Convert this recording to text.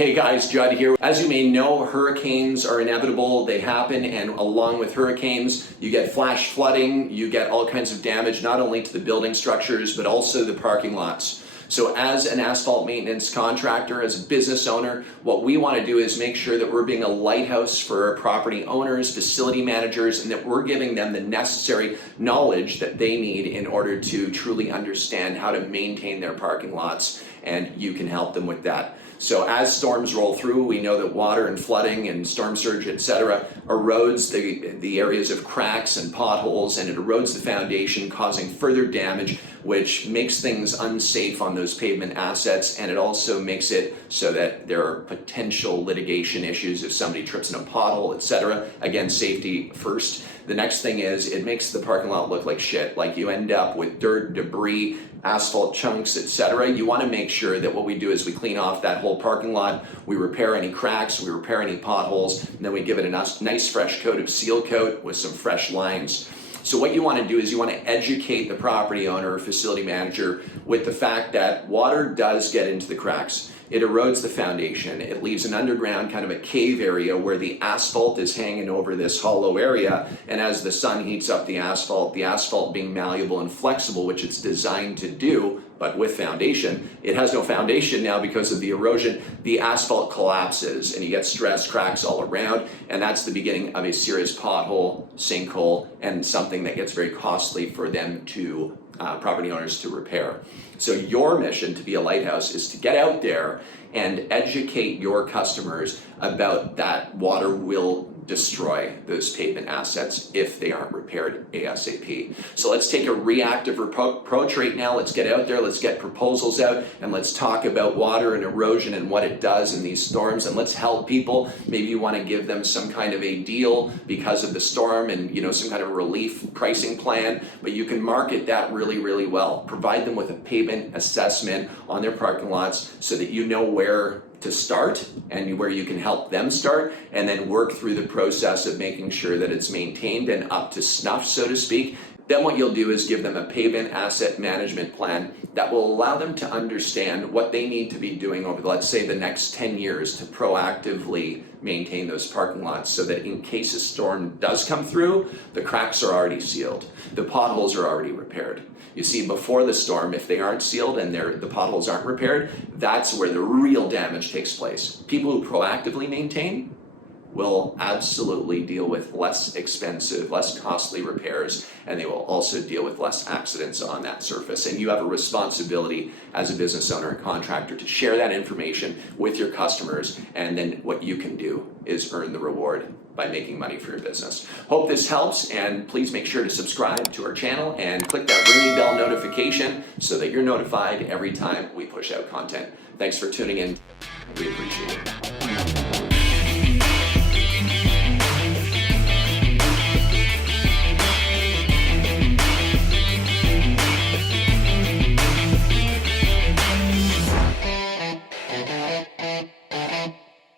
Hey guys, Judd here. As you may know, hurricanes are inevitable. They happen, and along with hurricanes, you get flash flooding, you get all kinds of damage, not only to the building structures, but also the parking lots. So as an asphalt maintenance contractor, as a business owner, what we want to do is make sure that we're being a lighthouse for our property owners, facility managers, and that we're giving them the necessary knowledge that they need in order to truly understand how to maintain their parking lots, and you can help them with that. So as storms roll through, we know that water and flooding and storm surge, etc., erodes the areas of cracks and potholes, and it erodes the foundation, causing further damage, which makes things unsafe on those pavement assets, and it also makes it so that there are potential litigation issues if somebody trips in a pothole, etc. Again, safety first. The next thing is it makes the parking lot look like shit. Like you end up with dirt, debris, asphalt chunks, etc. You want to make sure that what we do is we clean off that whole parking lot, we repair any cracks, we repair any potholes, and then we give it a nice fresh coat of Sealcoat with some fresh lines. So what you want to do is you want to educate the property owner or facility manager with the fact that water does get into the cracks. It erodes the foundation. It leaves an underground kind of a cave area where the asphalt is hanging over this hollow area. And as the sun heats up the asphalt being malleable and flexible, which it's designed to do, but with foundation, it has no foundation now because of the erosion. The asphalt collapses and you get stress cracks all around. And that's the beginning of a serious pothole, sinkhole, and something that gets very costly for them to property owners to repair. So your mission to be a lighthouse is to get out there and educate your customers about that water will destroy those pavement assets if they aren't repaired ASAP. So let's take a reactive approach right now. Let's get out there, let's get proposals out, and let's talk about water and erosion and what it does in these storms, and let's help people. Maybe you want to give them some kind of a deal because of the storm and some kind of relief pricing plan, but you can market that really well. Provide them with a pavement assessment on their parking lots so that you know where to start and where you can help them start, and then work through the process of making sure that it's maintained and up to snuff, so to speak. Then what you'll do is give them a pavement asset management plan that will allow them to understand what they need to be doing over, let's say, the next 10 years to proactively maintain those parking lots so that in case a storm does come through, the cracks are already sealed, the potholes are already repaired. You see, before the storm, if they aren't sealed and the potholes aren't repaired, that's where the real damage takes place. People who proactively maintain will absolutely deal with less expensive, less costly repairs, and they will also deal with less accidents on that surface. And you have a responsibility as a business owner and contractor to share that information with your customers, and then what you can do is earn the reward by making money for your business. Hope this helps, and please make sure to subscribe to our channel and click that ringing bell notification so that you're notified every time we push out content. Thanks for tuning in. We appreciate it.